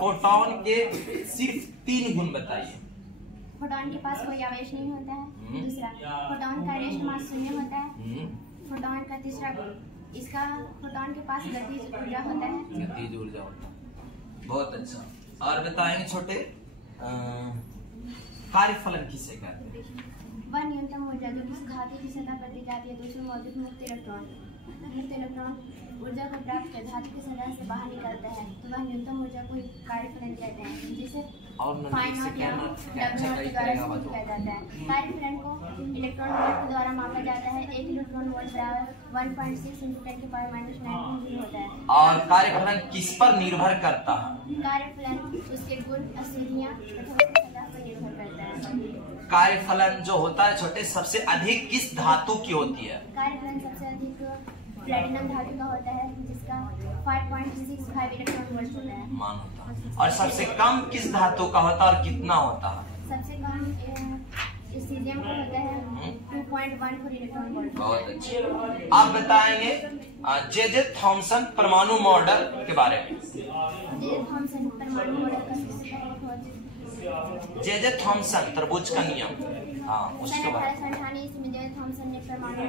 Photon के सिर्फ 3 गुण बताइए। फोटॉन के पास कोई आवेश नहीं होता है। दूसरा, फोटॉन का रेस्ट मास शून्य होता है। फोटॉन का तीसरा गुण, इसका फोटॉन के पास गतिज ऊर्जा होता है। गतिज ऊर्जा होता है। बहुत अच्छा। और बताएंगे छोटे कार्यफलन किसे कहते हैं? वह न्यूनतम ऊर्जा जो किसी धातु की सतह पर दी जाती है तो उसमें मौजूद मुक्त इलेक्ट्रॉन ऊर्जा को प्राप्त कर धातु की सतह से बाहर निकलता है, तो वह न्यूनतम ऊर्जा को कार्यफलन कहते हैं, जिसे फाई नॉट या डब्ल्यू नॉट द्वारा सूचित किया जाता है। कार्यफलन को इलेक्ट्रॉन वोल्ट के द्वारा मापा जाता है। 1 इलेक्ट्रॉन वोल्ट बराबर 1.6 × 10⁻⁹ जूल होता है। और कार्यफलन किस पर निर्भर करता है? कार्यफलन उसके गुण, अस्थितियां तथा उसकी सतह पर निर्भर करता है। कार्यफलन जो होता है छोटे सबसे अधिक किस धातु की होती है? कार्यफलन सबसे अधिक प्लैटिनम धातु का होता है, जिसका 5.65 इलेक्ट्रॉन वोल्ट होता है। मान होता है। और सबसे कम किस धातु का होता है और कितना होता है? सबसे कम सीजियम का होता है 2.14 इलेक्ट्रॉन वोल्ट। बहुत अच्छे। आप बताएंगे जे थॉमसन परमाणु मॉडल के बारे में। जे थॉमसन परमाणु मॉडल का जे थॉमसन तरबूज का नियम, हाँ उसके बारे में। 1898 ईस्वी में जे थॉमसन ने परमाणु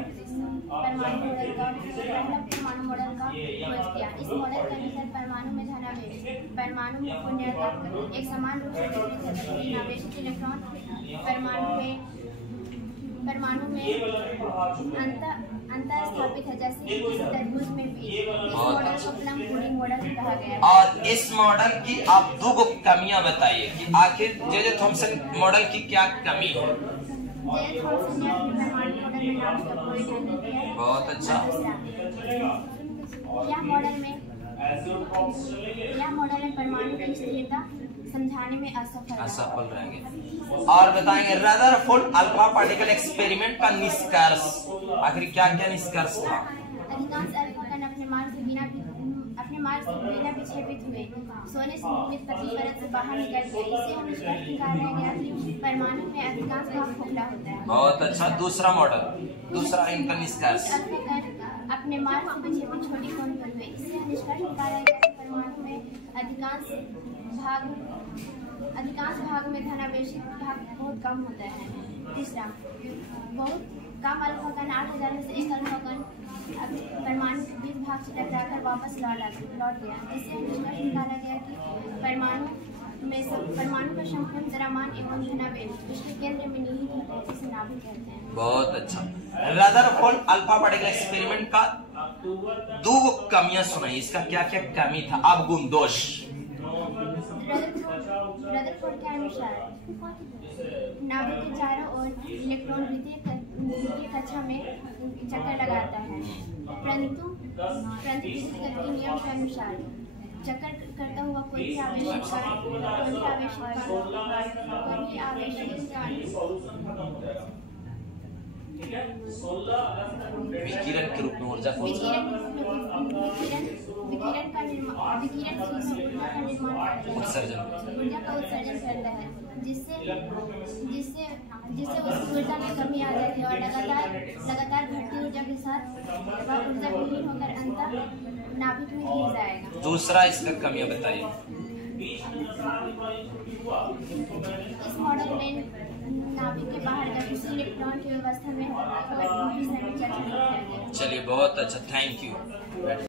मॉडल का पहला परमाणु मॉडल का खोज किया। इस मॉडल के अनुसार परमाणु में धनावेश परमाणु में पुण्यतक एक समान रूप से वितरित आवेशित इलेक्ट्रॉन परमाणु में अंतर स्थापित है, जैसे तरबूज में भी। इस मॉडल को प्लम पुडिंग मॉडल कहा गया है। और इस मॉडल की आप 2 कमियां बताइए कि आखिर जे थॉमसन मॉडल की क्या कमी है? जे थॉमसन ने अपने परमाणु मॉडल में नाभिक का कोई ध्यान नहीं दिया है। बहुत अच्छा। यह मॉडल में परमाणु की स्थिरता समझाने में असफल रहेंगे। और बताएंगे रदरफोर्ड अल्फा पार्टिकल एक्सपेरिमेंट का निष्कर्ष, आखिर क्या क्या निष्कर्ष था? अधिकांश अल्फा कण अपने मार्ग से बिना विक्षेपित हुए सोने से निर्मित प्रतिपरत से बाहर निकल गए। इससे हम निष्कर्ष निकाला गया कि परमाणु में अधिकांश भाग खोखला होता है। बहुत अच्छा। दूसरा मॉडल, दूसरा इनका निष्कर्ष, अल्फा कण अपने मार्ग से विक्षेपित छोटी कोण पर हुए। इससे हम निष्कर्ष निकाला गया कि परमाणु में अधिकांश भाग में धनावेशित भाग बहुत कम होता है। तीसरा, बहुत कम अल्फा कण 8000 में से एक अल्फा कण परमाणु के 20 भाग से टकराकर वापस लौट गया। इससे निष्कर्ष निकाला गया कि परमाणु का संपूर्ण द्रव्यमान एवं धनावेश उसके केंद्र में निहित होता है, जिसे नाभिक कहते हैं। बहुत अच्छा। रदरफोर्ड अल्फा पार्टिकल एक्सपेरिमेंट का 2 कमियां सुनाई, इसका क्या क्या कमी था? अब गुण दोष। रदरफोर्ड के अनुसार नाभिक के चारों ओर इलेक्ट्रॉन द्वितीय कक्षा में चक्कर लगाता है, परंतु विद्युत गति के नियम के अनुसार चक्कर करता हुआ कोई भी आवेशित विकिरण के रूप में ऊर्जा को ऊर्जा का उत्सर्जन करता है, जिससे उस ऊर्जा में कमी आ जाती है और लगातार घटती ऊर्जा के साथ वह ऊर्जा विहीन होकर अंततः नाभिक में गिर जाएगा। दूसरा इसका कमियां बताइए। इस मॉडल में नाभिक के बाहर गतिशील इलेक्ट्रॉन की व्यवस्था में। चलिए बहुत अच्छा, थैंक यू।